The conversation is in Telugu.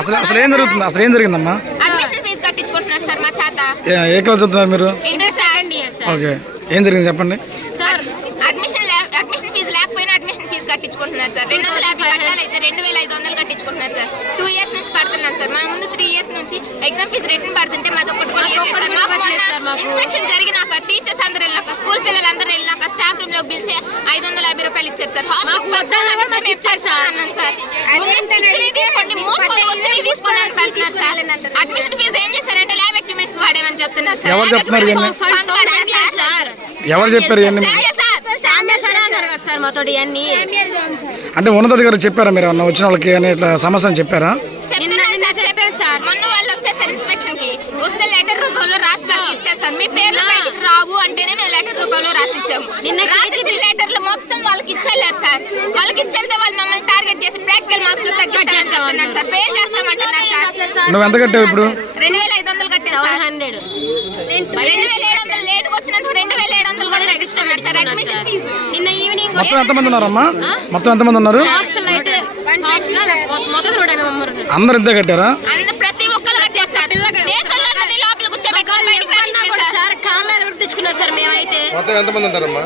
అసలు ఏం జరిగిందమ్మా? అడ్మిషన్ ఫీజు కట్టించుకుంటున్నారు సార్ మా చేత. ఏ క్లాస్ చదువుతున్నారు మీరు? Inter second year sir. Okay, ఏం జరిగింది చెప్పండి సార్. అడ్మిషన్ ఫీజు లేకపోయినా అడ్మిషన్ ఫీజు కట్టించుకుంటున్నారు సార్. 250 కట్టాలి అయితే 2500 కట్టించుకుంటున్నారు సార్. 2 years నుంచి కడుతున్నాను సార్. మా ముందు 3 years నుంచి ఎగ్జామ్ ఫీజు రిటర్న్ పడుతుంటే మాది ఒక్కటి కూడా ఇన్స్పెక్షన్ జరిగినాక టీచర్స్ అందరూ వెళ్ళాక స్కూల్ పిల్లలందరూ వెళ్ళాక స్టాఫ్ రూమ్ లోకి పిలిచి 550 రూపాయలు ఇచ్చారు సార్. అడ్మిషన్ ఫీజు ఏం చేస్తారంటే ల్యాబ్ ఎక్విప్మెంట్ వాడేమని చెప్తున్నారు సార్. ఎవరు చెప్పారు? అంటే ఉన్నతాధికారులు చెప్పారా మీరు వచ్చిన వాళ్ళకి అని ఇట్లా సమస్య చెప్పారా? మొన్న వాళ్ళు వచ్చారు సార్ ఇన్స్పెక్షన్ కి. వస్తే లెటర్ రూపంలో రాసి ఇచ్చారు సార్. మీ పేర్లు బయటకు రావు అంటేనే మేము లెటర్ రూపంలో రాసి ఇచ్చాము. రాసిచ్చిన లెటర్లు మొత్తం వాళ్ళకి ఇచ్చేళ్ళారు సార్. వాళ్ళకి ఇచ్చేళ్తే వాళ్ళు మమ్మల్ని టార్గెట్ చేసి ప్రాక్టికల్ మార్క్స్ లో తగ్గిస్తామని చెప్తున్నారు సార్. Fail చేస్తామంటున్నారు sir. నువ్వు ఎంత కట్టావు ఇప్పుడు? 2500 కట్టాను సార్. 2700 లేట్ వచ్చినందుకు 2700 కూడా తగ్గిస్తున్నారు సార్ అడ్మిషన్ ఫీజు. నిన్న ఈవినింగ్ మొత్తం ఎంతమంది ఉన్నారమ్మా? మొత్తం ఎంతమంది ఉన్నారు? అందరు ఇంతే కట్టారా? ప్రతి ఒక్కరు కట్టారు సార్. దేశంలో లోపల కూర్చోబెట్టుకొని బయటకు సార్ కాళ్ళు తెచ్చుకున్నారు సార్. మేమైతే మొత్తం ఎంతమంది ఉంటారమ్మా?